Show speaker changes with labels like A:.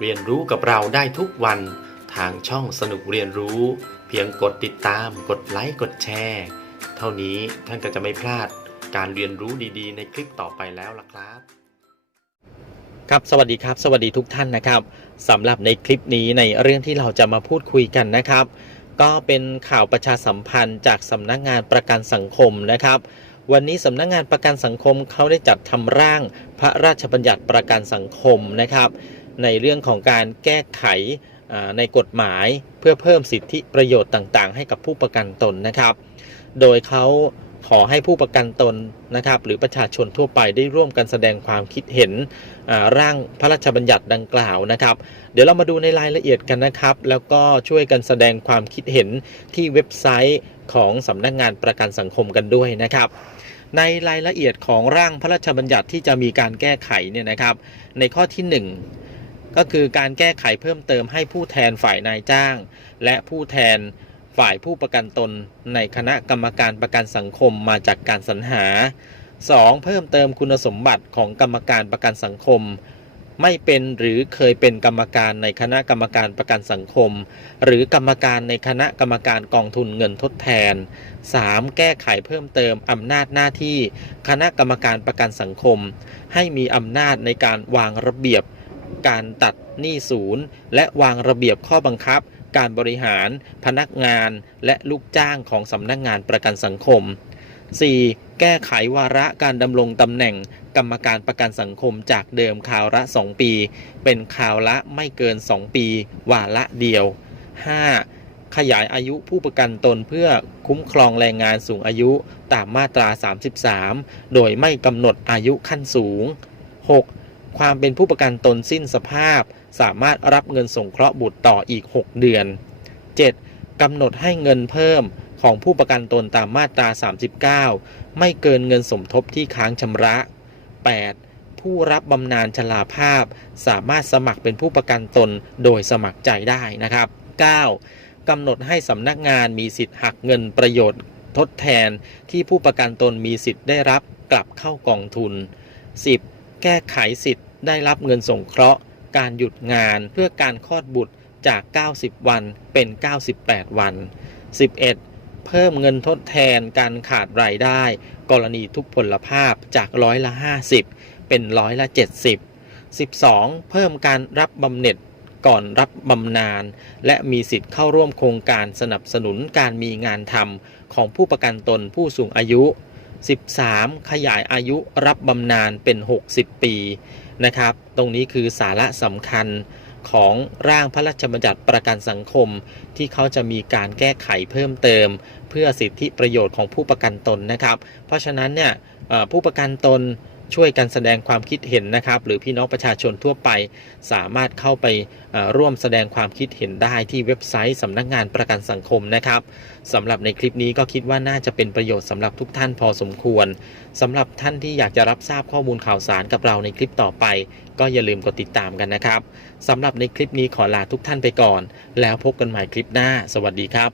A: เรียนรู้กับเราได้ทุกวันทางช่องสนุกเรียนรู้ เพียงกดติดตาม กดไลค์กดแชร์เท่านี้ท่านก็จะไม่พลาดการเรียนรู้ดีๆ ในคลิปต่อไปแล้วล่ะครับ
B: ครับสวัสดีครับ สวัสดีทุกท่านนะครับสำหรับในคลิปนี้ในเรื่องที่เราจะมาพูดคุยกันนะครับ ก็เป็นข่าวประชาสัมพันธ์จากสำนักงานประกันสังคมนะครับวันนี้สำนักงานประกันสังคมเขาได้จัดทำร่างพระราชบัญญัติประกันสังคมนะครับ ในเรื่องของการแก้ไขในกฎหมายเพื่อเพิ่มสิทธิประโยชน์ต่างๆ ให้กับผู้ประกันตนนะครับ โดยเขาขอให้ผู้ประกันตนนะครับ หรือประชาชนทั่วไปได้ร่วมกันแสดงความคิดเห็นร่างพระราชบัญญัติดังกล่าวนะครับ เดี๋ยวเรามาดูในรายละเอียดกันนะครับ แล้วก็ช่วยกันแสดงความคิดเห็นที่เว็บไซต์ของสำนักงานประกันสังคมกันด้วยนะครับ ในรายละเอียดของร่างพระราชบัญญัติที่จะมีการแก้ไขเนี่ยนะครับ ในข้อที่ 1 ก็คือการแก้ไขเพิ่มเติมให้ผู้แทนฝ่ายนายจ้าง และผู้แทนฝ่ายผู้ประกันตนในคณะกรรมการประกันสังคมมาจากการสรรหา 2. เพิ่มเติมคุณสมบัติของกรรมการประกันสังคม ไม่เป็นหรือเคยเป็นกรรมการในคณะกรรมการประกันสังคม หรือกรรมการในคณะกรรมการกองทุนเงินทดแทน 3. แก้ไขเพิ่มเติมอำนาจหน้าที่ คณะกรรมการประกันสังคม ให้มีอำนาจในการวางระเบียบ การตัดหนี้ศูนย์ และวางระเบียบข้อบังคับ การบริหาร พนักงาน และลูกจ้างของสำนักงานประกันสังคม 4. แก้ไขวาระการดำรงตำแหน่ง กรรมการประกันสังคมจากเดิมคราวละ 2 ปี เป็นคราวละไม่เกิน 2 ปี วาระเดียว 5. ขยายอายุผู้ประกันตนเพื่อคุ้มครองแรงงานสูงอายุตามมาตรา 33 โดยไม่กำหนดอายุขั้นสูง 6. ความเป็นผู้ประกันตนสิ้นสภาพ สามารถรับเงินสงเคราะห์บุตรต่ออีก 6 เดือน 7. กำหนดให้เงินเพิ่มของผู้ประกันตนตามมาตรา 39 ไม่เกินเงินสมทบที่ค้างชำระ 8. ผู้รับบำนาญชราภาพ สามารถสมัครเป็นผู้ประกันตนโดยสมัครใจได้นะครับ 9. กำหนดให้สำนักงานมีสิทธิ์หักเงินประโยชน์ ทดแทนที่ผู้ประกันตนมีสิทธิ์ได้รับกลับเข้ากองทุน 10. แก้ไขสิทธิ์ ได้รับเงินสงเคราะห์ การหยุดงานเพื่อการคลอดบุตรจาก 90 วันเป็น 98 วัน 11. เพิ่มเงินทดแทนการขาดรายได้ กรณีทุพพลภาพจากร้อยละ 50 เป็นร้อยละ 70 12. เพิ่มการรับบำเหน็จก่อนรับบำนาญและมีสิทธิ์เข้าร่วมโครงการสนับสนุนการมีงานทำของผู้ประกันตนผู้สูงอายุ 13. ขยายอายุรับบำนาญเป็น 60 ปีนะครับ ตรงนี้คือสาระสำคัญของร่างพระราชบัญญัติประกันสังคม ที่เขาจะมีการแก้ไขเพิ่มเติม เพื่อสิทธิประโยชน์ของผู้ประกันตนนะครับ เพราะฉะนั้นเนี่ยผู้ประกันตน ช่วยกันแสดงความคิดเห็นนะครับ หรือพี่น้องประชาชนทั่วไป สามารถเข้าไปร่วมแสดงความคิดเห็นได้ที่เว็บไซต์สำนักงานประกันสังคมนะครับสำหรับในคลิปนี้ก็คิดว่าน่าจะเป็นประโยชน์สำหรับทุกท่านพอสมควรสำหรับท่านที่อยากจะรับทราบข้อมูลข่าวสารกับเราในคลิปต่อไป ก็อย่าลืมกดติดตามกันนะครับสำหรับในคลิปนี้ขอลาทุกท่านไปก่อน แล้วพบกันใหม่คลิปหน้า สวัสดีครับ